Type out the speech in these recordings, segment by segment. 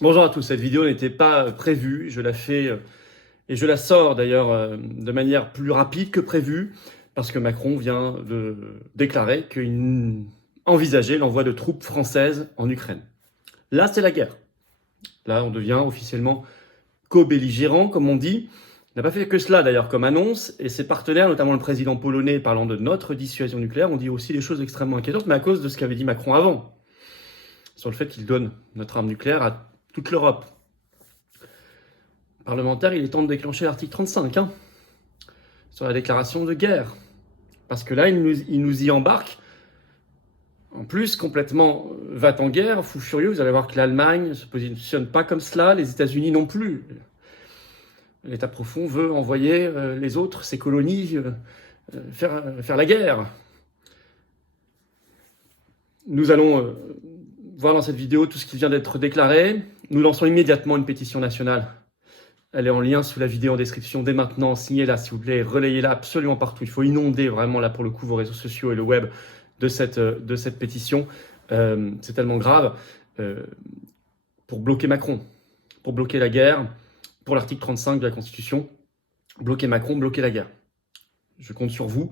Bonjour à tous, cette vidéo n'était pas prévue, je la fais et je la sors d'ailleurs de manière plus rapide que prévu parce que Macron vient de déclarer qu'il envisageait l'envoi de troupes françaises en Ukraine. Là, c'est la guerre. Là, on devient officiellement co-belligérant, comme on dit. Il n'a pas fait que cela d'ailleurs comme annonce, et ses partenaires, notamment le président polonais, parlant de notre dissuasion nucléaire, ont dit aussi des choses extrêmement inquiétantes, mais à cause de ce qu'avait dit Macron avant, sur le fait qu'il donne notre arme nucléaire à toute l'Europe. Parlementaire, il est temps de déclencher l'article 35 sur la déclaration de guerre. Parce que là, il nous y embarque. En plus, complètement va en guerre, fou furieux. Vous allez voir que l'Allemagne ne se positionne pas comme cela, les États-Unis non plus. L'État profond veut envoyer les autres, ses colonies, faire la guerre. Nous allons voir dans cette vidéo tout ce qui vient d'être déclaré. Nous lançons immédiatement une pétition nationale. Elle est en lien sous la vidéo en description dès maintenant. Signez-la, s'il vous plaît, relayez-la absolument partout. Il faut inonder vraiment, là, pour le coup, vos réseaux sociaux et le web de cette pétition. C'est tellement grave. Pour bloquer Macron, pour bloquer la guerre, pour l'article 35 de la Constitution, bloquer Macron, bloquer la guerre. Je compte sur vous.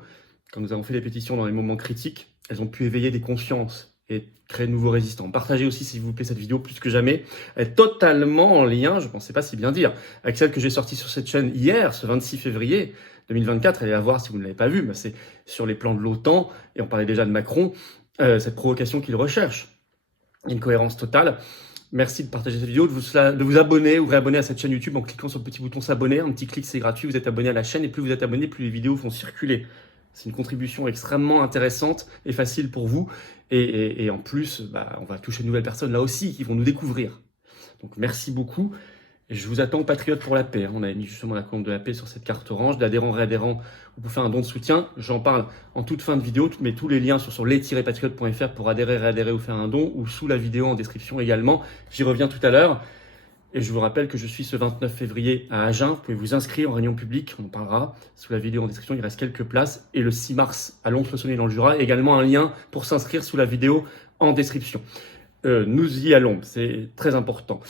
Quand nous avons fait des pétitions dans les moments critiques, elles ont pu éveiller des consciences et créer de nouveaux résistants. Partagez aussi, s'il vous plaît, cette vidéo plus que jamais. Elle est totalement en lien, je ne pensais pas si bien dire, avec celle que j'ai sortie sur cette chaîne hier, ce 26 février 2024. Allez la voir si vous ne l'avez pas vue, mais c'est sur les plans de l'OTAN, et on parlait déjà de Macron, cette provocation qu'il recherche. Une cohérence totale. Merci de partager cette vidéo, de vous abonner ou réabonner à cette chaîne YouTube en cliquant sur le petit bouton s'abonner. Un petit clic, c'est gratuit, vous êtes abonné à la chaîne, et plus vous êtes abonné, plus les vidéos vont circuler. C'est une contribution extrêmement intéressante et facile pour vous. Et en plus, on va toucher de nouvelles personnes là aussi qui vont nous découvrir. Donc merci beaucoup. Et je vous attends aux Patriotes pour la paix. On avait mis justement la colonne de la paix sur cette carte orange. D'adhérents, réadhérents, vous pouvez faire un don de soutien. J'en parle en toute fin de vidéo. Mais tous les liens sont sur les-patriotes.fr pour adhérer, réadhérer ou faire un don. Ou sous la vidéo en description également. J'y reviens tout à l'heure. Et je vous rappelle que je suis ce 29 février à Agen. Vous pouvez vous inscrire en réunion publique, on en parlera sous la vidéo en description, il reste quelques places. Et le 6 mars à Lons-le-Saunier dans le Jura, également un lien pour s'inscrire sous la vidéo en description. Nous y allons, c'est très important.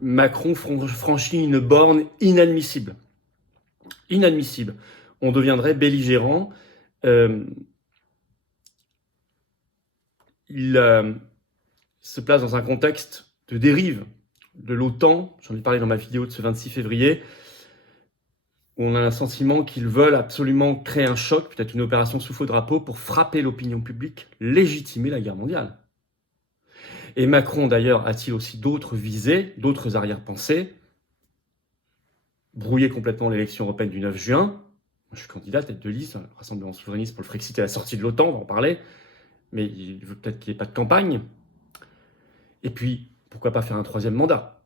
Macron franchit une borne inadmissible. Inadmissible. On deviendrait belligérant. Il se place dans un contexte de dérive de l'OTAN, j'en ai parlé dans ma vidéo de ce 26 février, où on a un sentiment qu'ils veulent absolument créer un choc, peut-être une opération sous faux drapeau, pour frapper l'opinion publique, légitimer la guerre mondiale. Et Macron, d'ailleurs, a-t-il aussi d'autres visées, d'autres arrière-pensées? Brouiller complètement l'élection européenne du 9 juin. Moi, je suis candidat, tête de liste, Rassemblement souverainiste pour le Frexit et la sortie de l'OTAN, on va en parler. Mais il veut peut-être qu'il n'y ait pas de campagne. Et puis, pourquoi pas faire un troisième mandat?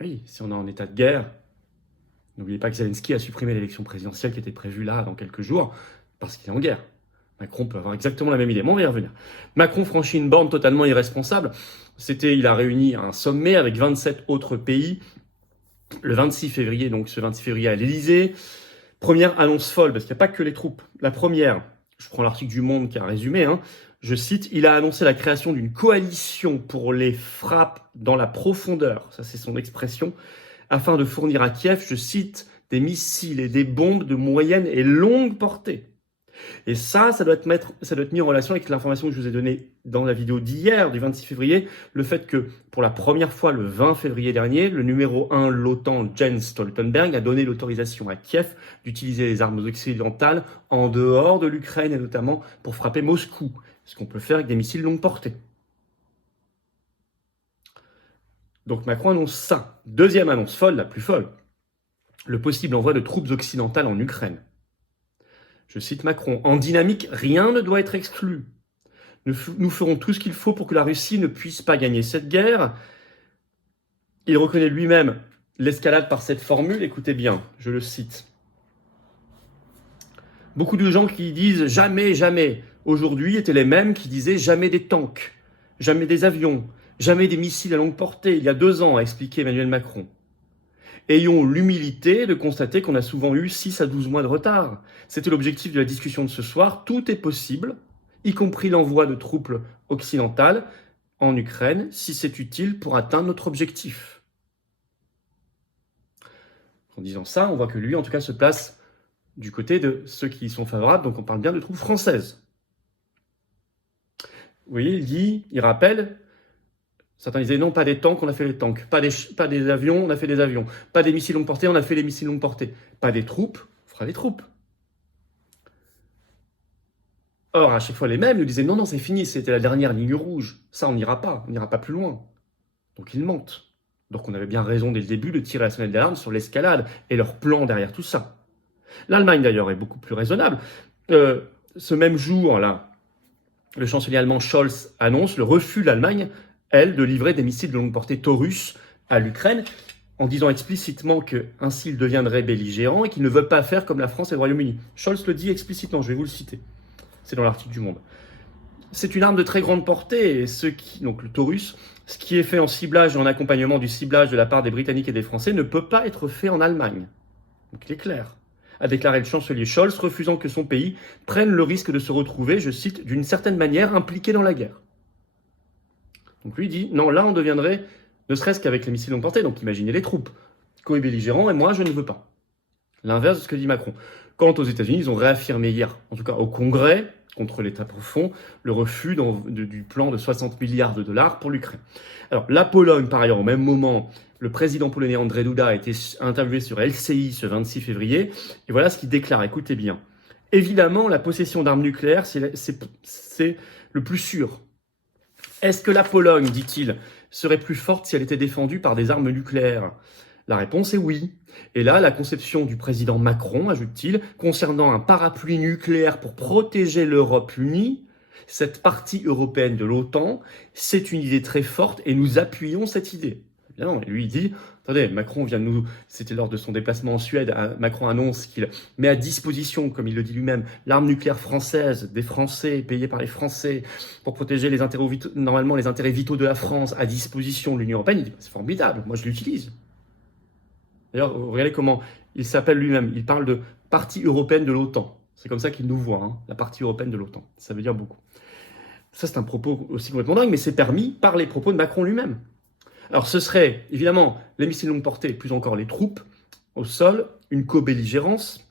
Oui, si on est en état de guerre, n'oubliez pas que Zelensky a supprimé l'élection présidentielle qui était prévue là dans quelques jours, parce qu'il est en guerre. Macron peut avoir exactement la même idée, mais on va y revenir. Macron franchit une borne totalement irresponsable. Il a réuni un sommet avec 27 autres pays, le 26 février, donc ce 26 février à l'Elysée. Première annonce folle, parce qu'il n'y a pas que les troupes. La première, je prends l'article du Monde qui a résumé, je cite, il a annoncé la création d'une coalition pour les frappes dans la profondeur, ça c'est son expression, afin de fournir à Kiev, je cite, des missiles et des bombes de moyenne et longue portée. Et ça doit être mis en relation avec l'information que je vous ai donnée dans la vidéo d'hier, du 26 février, le fait que pour la première fois le 20 février dernier, le numéro 1 de l'OTAN, Jens Stoltenberg, a donné l'autorisation à Kiev d'utiliser les armes occidentales en dehors de l'Ukraine et notamment pour frapper Moscou, ce qu'on peut faire avec des missiles longue portée. Donc Macron annonce ça. Deuxième annonce folle, la plus folle, le possible envoi de troupes occidentales en Ukraine. Je cite Macron, « En dynamique, rien ne doit être exclu. Nous ferons tout ce qu'il faut pour que la Russie ne puisse pas gagner cette guerre. » Il reconnaît lui-même l'escalade par cette formule, écoutez bien, je le cite. Beaucoup de gens qui disent « jamais, jamais », aujourd'hui étaient les mêmes qui disaient « jamais des tanks, jamais des avions, jamais des missiles à longue portée », il y a 2 ans, a expliqué Emmanuel Macron. Ayons l'humilité de constater qu'on a souvent eu 6 à 12 mois de retard. C'était l'objectif de la discussion de ce soir. Tout est possible, y compris l'envoi de troupes occidentales en Ukraine si c'est utile pour atteindre notre objectif. En disant ça, on voit que lui, en tout cas, se place du côté de ceux qui y sont favorables, donc on parle bien de troupes françaises. Vous voyez, il rappelle, certains disaient non, pas des tanks, on a fait les tanks, pas des avions, on a fait des avions, pas des missiles longue portée, on a fait les missiles longue portée, pas des troupes, on fera les troupes. Or, à chaque fois les mêmes nous disaient non, c'est fini, c'était la dernière ligne rouge, ça on n'ira pas plus loin. Donc ils mentent. Donc on avait bien raison dès le début de tirer la sonnette d'alarme sur l'escalade et leur plan derrière tout ça. L'Allemagne d'ailleurs est beaucoup plus raisonnable. Ce même jour-là, le chancelier allemand Scholz annonce le refus de l'Allemagne, elle, de livrer des missiles de longue portée Taurus à l'Ukraine, en disant explicitement qu'ainsi il deviendrait belligérant et qu'il ne veut pas faire comme la France et le Royaume-Uni. Scholz le dit explicitement, je vais vous le citer. C'est dans l'article du Monde. C'est une arme de très grande portée, et donc le Taurus, ce qui est fait en ciblage et en accompagnement du ciblage de la part des Britanniques et des Français ne peut pas être fait en Allemagne. Donc il est clair, a déclaré le chancelier Scholz, refusant que son pays prenne le risque de se retrouver, je cite, d'une certaine manière impliqué dans la guerre. Donc lui dit, non, là on deviendrait, ne serait-ce qu'avec les missiles longue portée, donc imaginez les troupes, co-belligérants, et moi je ne veux pas. L'inverse de ce que dit Macron. Quant aux États-Unis, ils ont réaffirmé hier, en tout cas au Congrès, contre l'État profond, le refus du plan de 60 milliards de dollars pour l'Ukraine. Alors, la Pologne, par ailleurs, au même moment, le président polonais Andrzej Duda a été interviewé sur LCI ce 26 février, et voilà ce qu'il déclare, écoutez bien. Évidemment, la possession d'armes nucléaires, c'est le plus sûr. Est-ce que la Pologne, dit-il, serait plus forte si elle était défendue par des armes nucléaires ? La réponse est oui. Et là, la conception du président Macron, ajoute-t-il, concernant un parapluie nucléaire pour protéger l'Europe unie, cette partie européenne de l'OTAN, c'est une idée très forte et nous appuyons cette idée. Évidemment, et lui il dit, attendez, Macron vient de nous, c'était lors de son déplacement en Suède, Macron annonce qu'il met à disposition, comme il le dit lui-même, l'arme nucléaire française, des Français, payée par les Français, pour protéger normalement les intérêts vitaux de la France à disposition de l'Union européenne. Il dit, c'est formidable, moi je l'utilise. D'ailleurs, regardez comment il s'appelle lui-même. Il parle de partie européenne de l'OTAN. C'est comme ça qu'il nous voit, hein, la partie européenne de l'OTAN. Ça veut dire beaucoup. Ça, c'est un propos aussi complètement dingue, mais c'est permis par les propos de Macron lui-même. Alors, ce serait, évidemment, les missiles longue portée, plus encore les troupes au sol, une co-belligérance.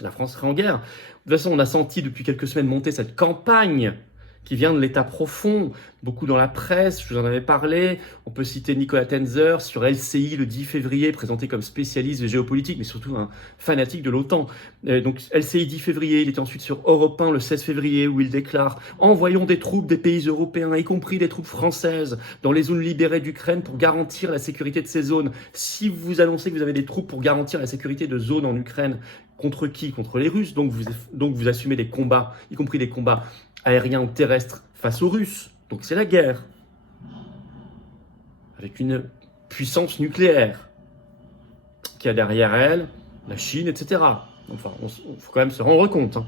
La France serait en guerre. De toute façon, on a senti depuis quelques semaines monter cette campagne qui vient de l'État profond, beaucoup dans la presse, je vous en avais parlé. On peut citer Nicolas Tenzer sur LCI le 10 février, présenté comme spécialiste de géopolitique, mais surtout un fanatique de l'OTAN. Donc LCI 10 février, il était ensuite sur Europe 1 le 16 février, où il déclare « Envoyons des troupes des pays européens, y compris des troupes françaises, dans les zones libérées d'Ukraine pour garantir la sécurité de ces zones. Si vous annoncez que vous avez des troupes pour garantir la sécurité de zones en Ukraine, contre qui ? Contre les Russes. Donc vous assumez des combats, y compris des combats aériens ou terrestres face aux Russes. Donc c'est la guerre. Avec une puissance nucléaire qui a derrière elle la Chine, etc. Enfin, il faut quand même se rendre compte. Hein.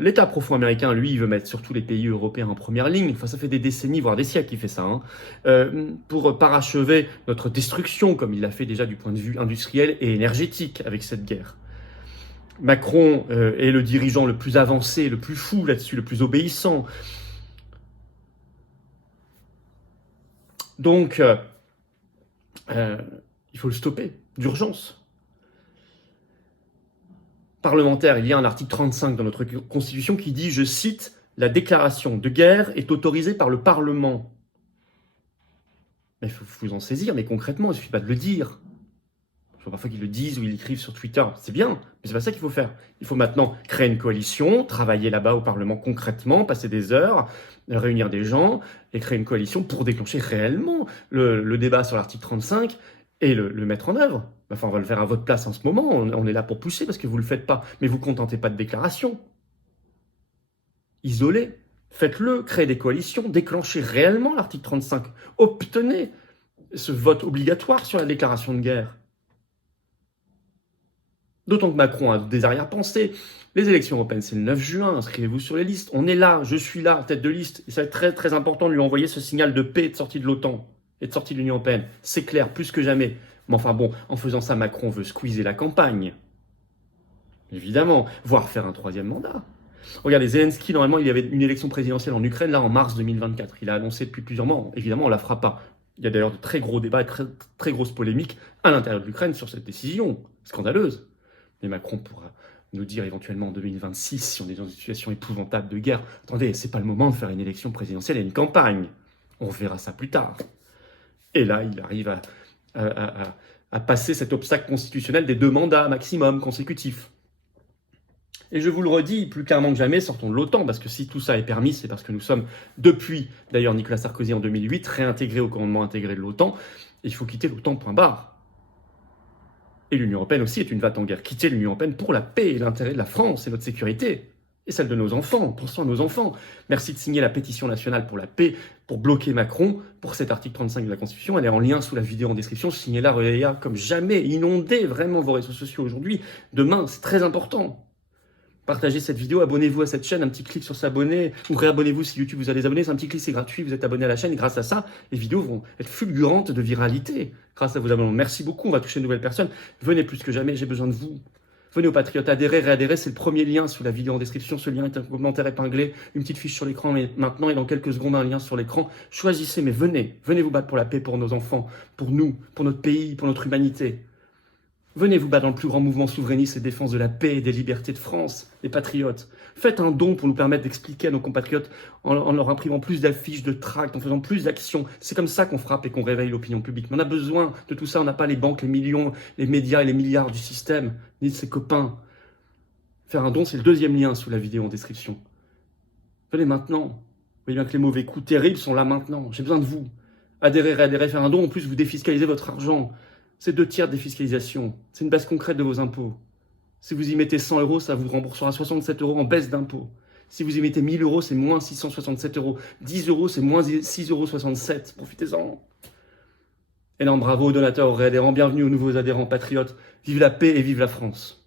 L'État profond américain, lui, il veut mettre surtout les pays européens en première ligne. Enfin, ça fait des décennies, voire des siècles qu'il fait ça. Pour parachever notre destruction, comme il l'a fait déjà du point de vue industriel et énergétique avec cette guerre. Macron est le dirigeant le plus avancé, le plus fou là-dessus, le plus obéissant. Donc, il faut le stopper, d'urgence. Parlementaire, il y a un article 35 dans notre Constitution qui dit, je cite, « La déclaration de guerre est autorisée par le Parlement ». Mais il faut vous en saisir, mais concrètement, il ne suffit pas de le dire. Je vois parfois qu'ils le disent ou ils l'écrivent sur Twitter. C'est bien, mais c'est pas ça qu'il faut faire. Il faut maintenant créer une coalition, travailler là-bas au Parlement concrètement, passer des heures, réunir des gens et créer une coalition pour déclencher réellement le débat sur l'article 35 et le mettre en œuvre. Enfin, on va le faire à votre place en ce moment. On est là pour pousser parce que vous ne le faites pas. Mais vous ne vous contentez pas de déclarations. Isolez. Faites-le, créez des coalitions, déclenchez réellement l'article 35. Obtenez ce vote obligatoire sur la déclaration de guerre. D'autant que Macron a des arrière-pensées. Les élections européennes, c'est le 9 juin, inscrivez-vous sur les listes. On est là, je suis là, tête de liste. Et ça va être très très important de lui envoyer ce signal de paix et de sortie de l'OTAN et de sortie de l'Union européenne. C'est clair, plus que jamais. Mais enfin bon, en faisant ça, Macron veut squeezer la campagne. Évidemment, voire faire un troisième mandat. Regardez, Zelensky, normalement, il y avait une élection présidentielle en Ukraine, là, en mars 2024. Il a annoncé depuis plusieurs mois. Évidemment, on ne la fera pas. Il y a d'ailleurs de très gros débats et très grosses polémiques à l'intérieur de l'Ukraine sur cette décision scandaleuse. Mais Macron pourra nous dire éventuellement en 2026, si on est dans une situation épouvantable de guerre, attendez, c'est pas le moment de faire une élection présidentielle et une campagne. On verra ça plus tard. Et là, il arrive à passer cet obstacle constitutionnel des 2 mandats maximum consécutifs. Et je vous le redis, plus clairement que jamais, sortons de l'OTAN, parce que si tout ça est permis, c'est parce que nous sommes, depuis d'ailleurs Nicolas Sarkozy en 2008, réintégrés au commandement intégré de l'OTAN. Il faut quitter l'OTAN, point barre. Et l'Union européenne aussi est une va-t-en-guerre. Quitter l'Union européenne pour la paix et l'intérêt de la France et notre sécurité. Et celle de nos enfants, pensons à nos enfants. Merci de signer la pétition nationale pour la paix, pour bloquer Macron, pour cet article 35 de la Constitution. Elle est en lien sous la vidéo en description. Signez-la, relayez-la comme jamais. Inondez vraiment vos réseaux sociaux aujourd'hui. Demain, c'est très important. Partagez cette vidéo, abonnez-vous à cette chaîne, un petit clic sur s'abonner, ou réabonnez-vous si YouTube vous a désabonné, c'est un petit clic, c'est gratuit, vous êtes abonné à la chaîne, et grâce à ça, les vidéos vont être fulgurantes de viralité, grâce à vos abonnements. Merci beaucoup, on va toucher de nouvelles personnes, venez plus que jamais, j'ai besoin de vous. Venez aux Patriotes, adhérez, réadhérez, c'est le premier lien sous la vidéo en description, ce lien est un commentaire épinglé, une petite fiche sur l'écran, mais maintenant et dans quelques secondes un lien sur l'écran, choisissez, mais venez vous battre pour la paix, pour nos enfants, pour nous, pour notre pays, pour notre humanité. Venez vous battre dans le plus grand mouvement souverainiste et défense de la paix et des libertés de France, les patriotes. Faites un don pour nous permettre d'expliquer à nos compatriotes en leur imprimant plus d'affiches, de tracts, en faisant plus d'actions. C'est comme ça qu'on frappe et qu'on réveille l'opinion publique. Mais on a besoin de tout ça. On n'a pas les banques, les millions, les médias et les milliards du système, ni de ses copains. Faire un don, c'est le 2e lien sous la vidéo en description. Venez maintenant. Vous voyez bien que les mauvais coups terribles sont là maintenant. J'ai besoin de vous. Adhérez, réadhérez, faire un don. En plus, vous défiscalisez votre argent. C'est 2 tiers de défiscalisation. C'est une baisse concrète de vos impôts. Si vous y mettez 100 €, ça vous remboursera 67 € en baisse d'impôts. Si vous y mettez 1000 €, c'est moins 667 €. 10 €, c'est moins 6,67 €. Profitez-en. Énorme bravo aux donateurs, aux réadhérents. Bienvenue aux nouveaux adhérents patriotes. Vive la paix et vive la France.